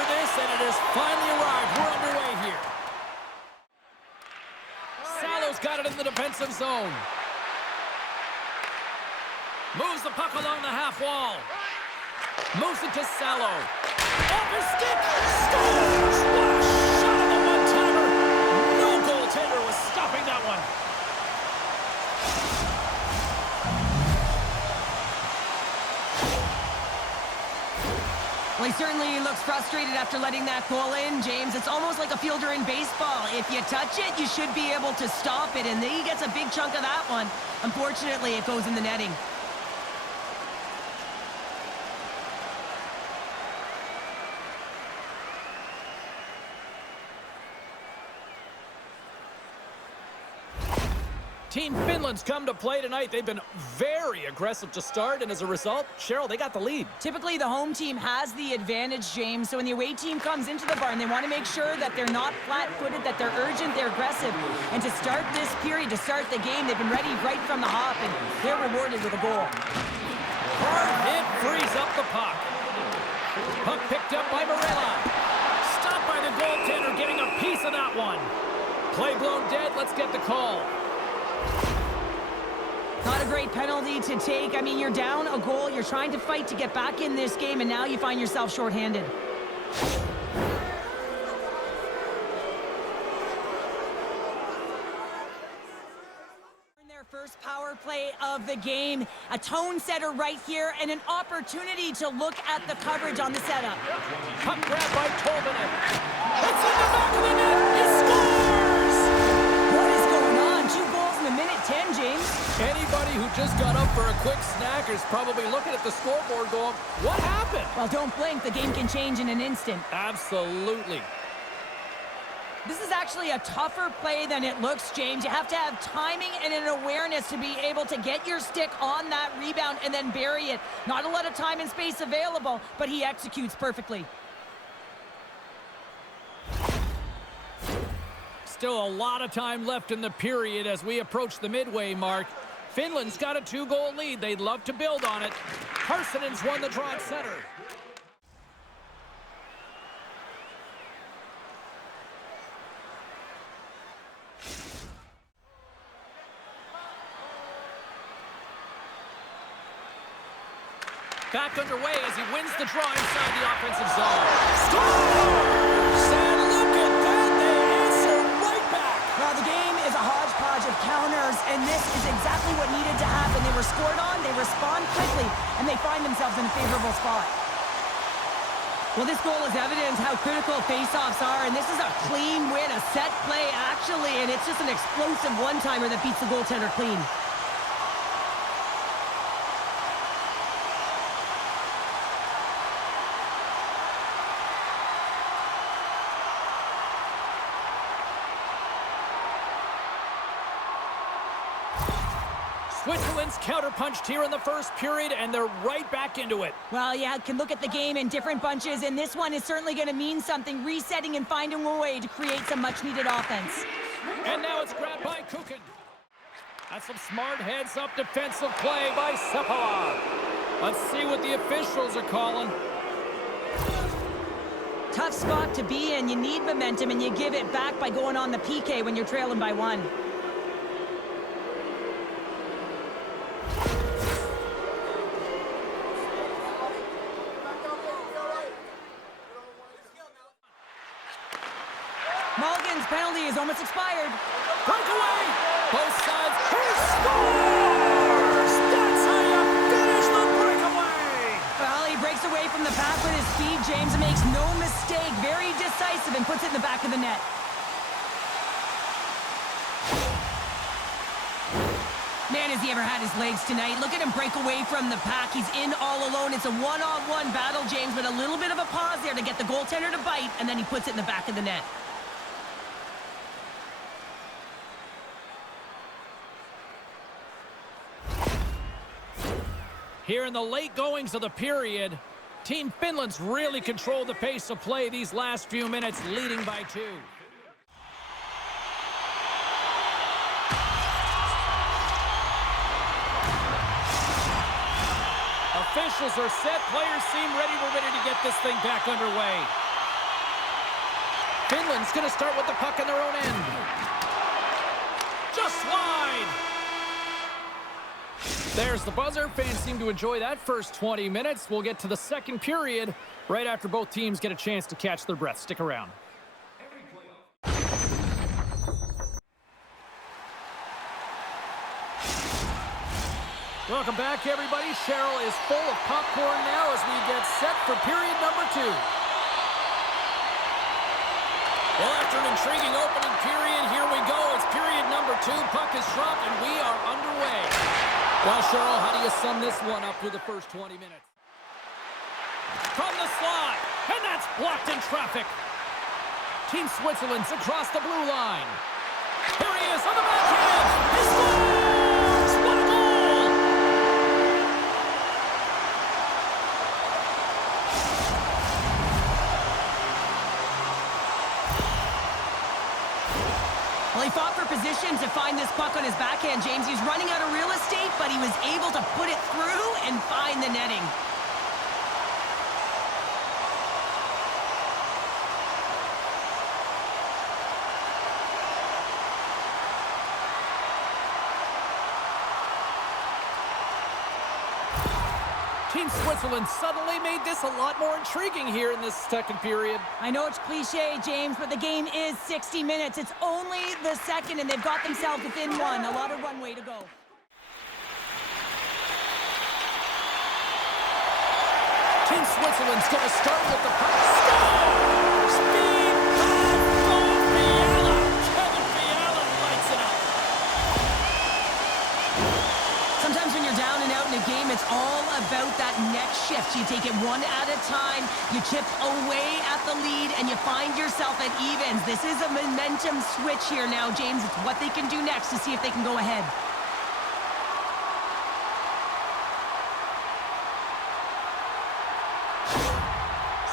for this, and it has finally arrived. We're underway here. Salo's got it in the defensive zone. Moves the puck along the half wall. Moves it to Salo. Off his stick. Scores! What a shot on the one-timer. No goaltender was stopping that one. Well, he certainly looks frustrated after letting that goal in, James. It's almost like a fielder in baseball. If you touch it, you should be able to stop it, and he gets a big chunk of that one. Unfortunately, it goes in the netting. Team Finland's come to play tonight. They've been very aggressive to start, and as a result, Cheryl, they got the lead. Typically, the home team has the advantage, James. So when the away team comes into the barn, they want to make sure that they're not flat-footed, that they're urgent, they're aggressive. And to start this period, to start the game, they've been ready right from the hop, and they're rewarded with a goal. Hard hit frees up the puck. Puck picked up by Marilla. Stopped by the goaltender, getting a piece of that one. Play blown dead. Let's get the call. Not a great penalty to take. I mean, you're down a goal. You're trying to fight to get back in this game, and now you find yourself shorthanded. Their first power play of the game. A tone setter right here, and an opportunity to look at the coverage on the setup. Puck grab by Tolvanen. It's in the back of the net. He scores! What is going on? 2 goals in a minute 10, James. Anybody who just got up for a quick snack is probably looking at the scoreboard going, what happened? Well, don't blink. The game can change in an instant. Absolutely. This is actually a tougher play than it looks, James. You have to have timing and an awareness to be able to get your stick on that rebound and then bury it. Not a lot of time and space available, but he executes perfectly. Still a lot of time left in the period as we approach the midway mark. Finland's got a 2-goal lead. They'd love to build on it. Harsinen's won the draw at center. Back underway as he wins the draw inside the offensive zone. Scores! And look at that, they answer right back. Well, the game is a hodgepodge of counters, and this is exactly what needed to happen. They were scored on, they respond quickly, and they find themselves in a favorable spot. Well, this goal is evidence how critical faceoffs are, and this is a clean win, a set play, actually, and it's just an explosive one-timer that beats the goaltender clean. Switzerland's counterpunched here in the first period, and they're right back into it. Well, yeah, can look at the game in different bunches, and this one is certainly going to mean something, resetting and finding a way to create some much-needed offense. And now it's grabbed by Kukin. That's some smart heads-up defensive play by Sepala. Let's see what the officials are calling. Tough spot to be in. You need momentum, and you give it back by going on the PK when you're trailing by 1. Mulligan's penalty is almost expired. Breakaway! Both sides. He scores! That's how you finish the breakaway! Well, he breaks away from the pack with his speed, James, and makes no mistake. Very decisive and puts it in the back of the net. Man, has he ever had his legs tonight. Look at him break away from the pack. He's in all alone. It's a one-on-one battle, James, but a little bit of a pause there to get the goaltender to bite, and then he puts it in the back of the net. Here in the late goings of the period, Team Finland's really controlled the pace of play these last few minutes, leading by 2. Officials are set. Players seem ready. We're ready to get this thing back underway. Finland's going to start with the puck in their own end. Just wide. There's the buzzer. Fans seem to enjoy that first 20 minutes. We'll get to the second period right after both teams get a chance to catch their breath. Stick around. Welcome back, everybody. Cheryl is full of popcorn now as we get set for period number 2. Well, after an intriguing opening period, here we go. It's period number 2. Puck is dropped, and we are underway. Well, Cheryl, how do you sum this one up through the first 20 minutes? From the slide, and that's blocked in traffic. Team Switzerland's across the blue line. Here he is on the backhand. He scores! What a goal! Well, he fought for position to find this puck on his backhand, James. He's running out of real estate, but he was able to put it through and find the netting. Team Switzerland suddenly made this a lot more intriguing here in this second period. I know it's cliche, James, but the game is 60 minutes. It's only the second, and they've got themselves within one. A lot of runway to go. Team Switzerland's going to start with the puck. Score! Speed by Fiala. Kevin Fiala lights it up. Sometimes when you're down and out in a game, it's all about that next shift. You take it one at a time, you chip away at the lead, and you find yourself at evens. This is a momentum switch here now, James. It's what they can do next to see if they can go ahead.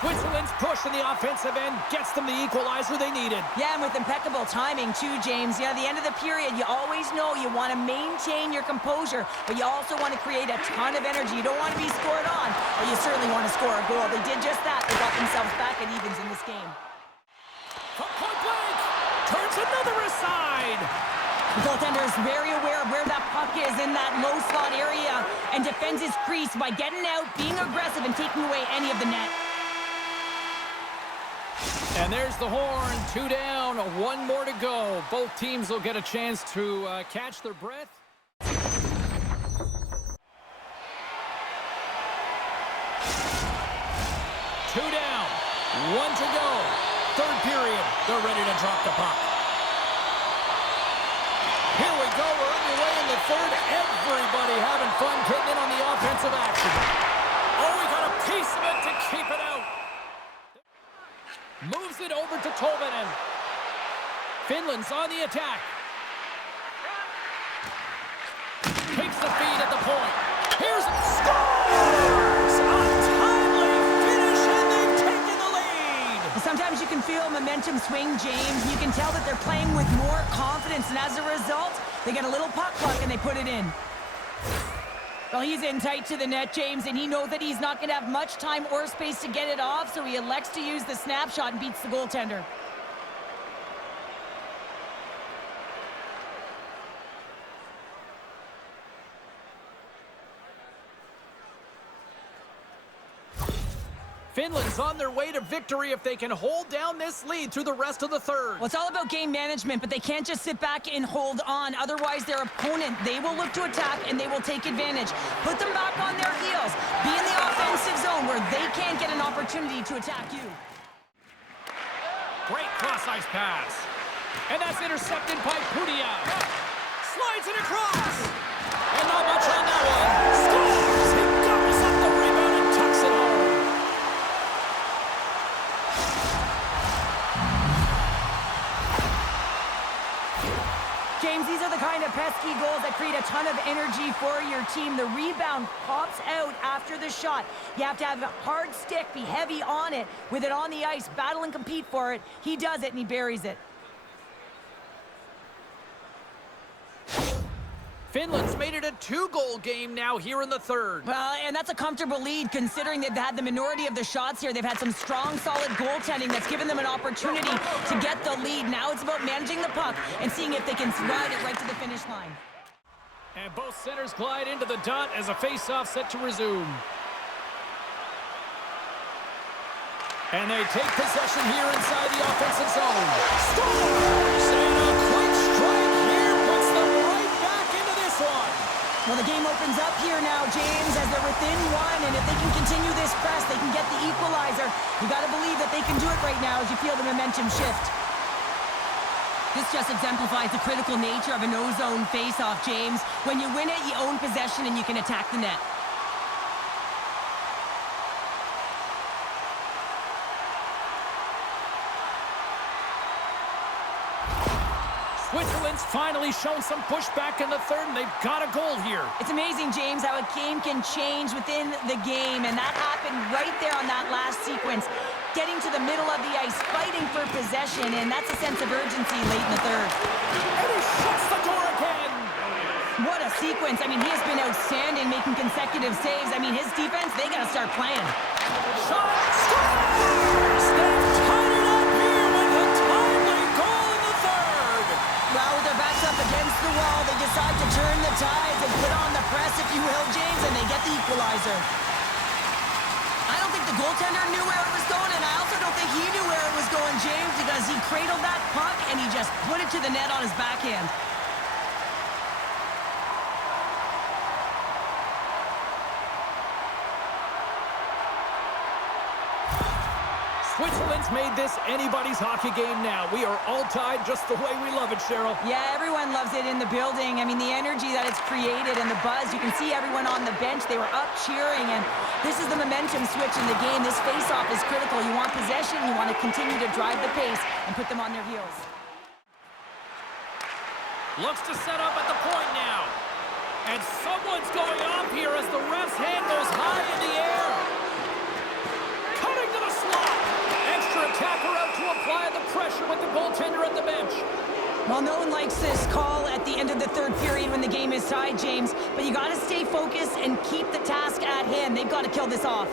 Switzerland's push in the offensive end gets them the equalizer they needed. Yeah, and with impeccable timing too, James. Yeah, at the end of the period, you always know you want to maintain your composure, but you also want to create a ton of energy. You don't want to be scored on, but you certainly want to score a goal. They did just that. They got themselves back at evens in this game. From point blank, turns another aside. The goaltender is very aware of where that puck is in that low slot area and defends his crease by getting out, being aggressive, and taking away any of the net. And there's the horn. 2 down, 1 more to go. Both teams will get a chance to catch their breath. 2 down, 1 to go. Third period. They're ready to drop the puck. Here we go. We're underway in the third. Everybody having fun getting in on the offensive action. Oh, we got a piece of it to keep it out. Moves it over to Tolvanen. Finland's on the attack. Takes the feed at the point. Here's scores! A timely finish, and they've taken the lead. Sometimes you can feel momentum swing, James. You can tell that they're playing with more confidence, and as a result, they get a little puck luck and they put it in. Well, he's in tight to the net, James, and he knows that he's not going to have much time or space to get it off, so he elects to use the snapshot and beats the goaltender. Finland's on their way to victory if they can hold down this lead through the rest of the third. Well, it's all about game management, but they can't just sit back and hold on. Otherwise, their opponent, they will look to attack and they will take advantage. Put them back on their heels. Be in the offensive zone where they can't get an opportunity to attack you. Great cross-ice pass. And that's intercepted by Pudia. Slides it across. And not much on that one. Scores! He gobbles up the rebound and tucks it home. James, these are the kind of pesky goals that create a ton of energy for your team. The rebound pops out after the shot. You have to have a hard stick, be heavy on it, with it on the ice, battle and compete for it. He does it and he buries it. Finland's made it a 2-goal game now here in the third. Well, and that's a comfortable lead considering they've had the minority of the shots here. They've had some strong, solid goaltending that's given them an opportunity to get the lead. Now it's about managing the puck and seeing if they can ride it right to the finish line. And both centers glide into the dot as a face-off set to resume. And they take possession here inside the offensive zone. Scores! And a quick strike here puts them right back into this one. Well, the game opens up here now, James, as they're within one. And if they can continue this press, they can get the equalizer. You got to believe that they can do it right now as you feel the momentum shift. This just exemplifies the critical nature of a no-zone face-off, James. When you win it, you own possession and you can attack the net. Switzerland's finally shown some pushback in the third, and they've got a goal here. It's amazing, James, how a game can change within the game, and that happened right there on that last sequence. Getting to the middle of the ice, fighting for possession, and that's a sense of urgency late in the third. And he shuts the door again. What a sequence. I mean, he has been outstanding, making consecutive saves. I mean, his defense, they got to start playing. Shot, scores! They've tied it up here with a timely goal in the third. Well, with their backs up against the wall, they decide to turn the tides and put on the press, if you will, James, and they get the equalizer. I don't think the goaltender knew where it was going, and I also don't think he knew where it was going, James, because he cradled that puck and he just put it to the net on his backhand. Switzerland's made this anybody's hockey game now. We are all tied just the way we love it, Cheryl. Yeah, everyone loves it in the building. I mean, the energy that it's created and the buzz. You can see everyone on the bench. They were up cheering, and this is the momentum switch in the game. This face-off is critical. You want possession. You want to continue to drive the pace and put them on their heels. Looks to set up at the point now. And someone's going off here as the ref's hand goes high in the air. Cutting to the slot. Extra attacker out to apply the pressure with the goaltender at the bench. Well, no one likes this call at the end of the third period when the game is tied, James. But you got to stay focused and keep the task at hand. They've got to kill this off.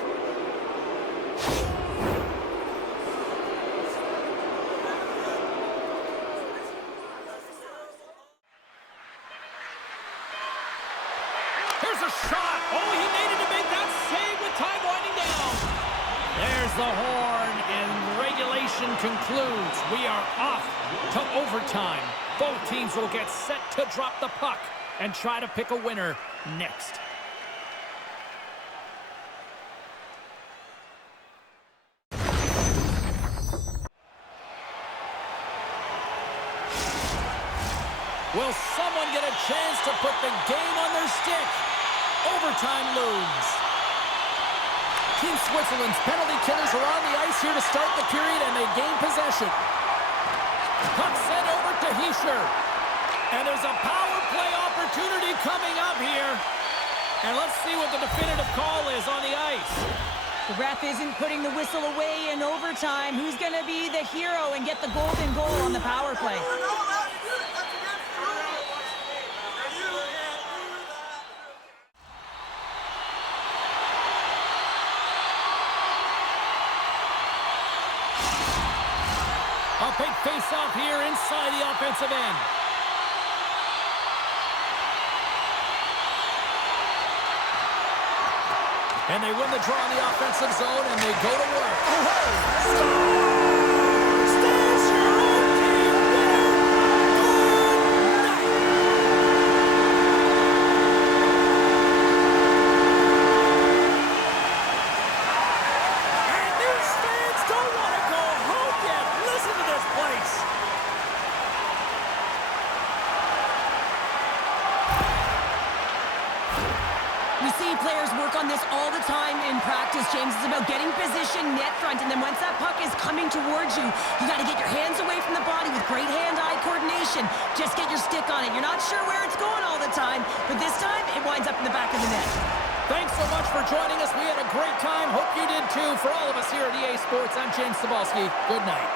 Here's a shot. Oh, he needed to make that save with time winding down. There's the horn, and regulation concludes. We are off to overtime. Both teams will get set to drop the puck and try to pick a winner next. Will someone get a chance to put the game on their stick? Overtime looms. Team Switzerland's penalty killers are on the ice here to start the period, and they gain possession. Puck sent over to Hischer. And there's a power play opportunity coming up here. And let's see what the definitive call is on the ice. The ref isn't putting the whistle away in overtime. Who's going to be the hero and get the golden goal on the power play? A big face-off here inside the offensive end. And they win the draw in the offensive zone, and they go to work. Scores! There's your own team winner! Good night! And these fans don't want to go home yet. Listen to this place. We see players work on this all the time in practice, James. It's about getting position net front, and then once that puck is coming towards you, you got to get your hands away from the body with great hand-eye coordination. Just get your stick on it. You're not sure where it's going all the time, but this time it winds up in the back of the net. Thanks so much for joining us. We had a great time. Hope you did too. For all of us here at EA Sports, I'm James Cybulski. Good night.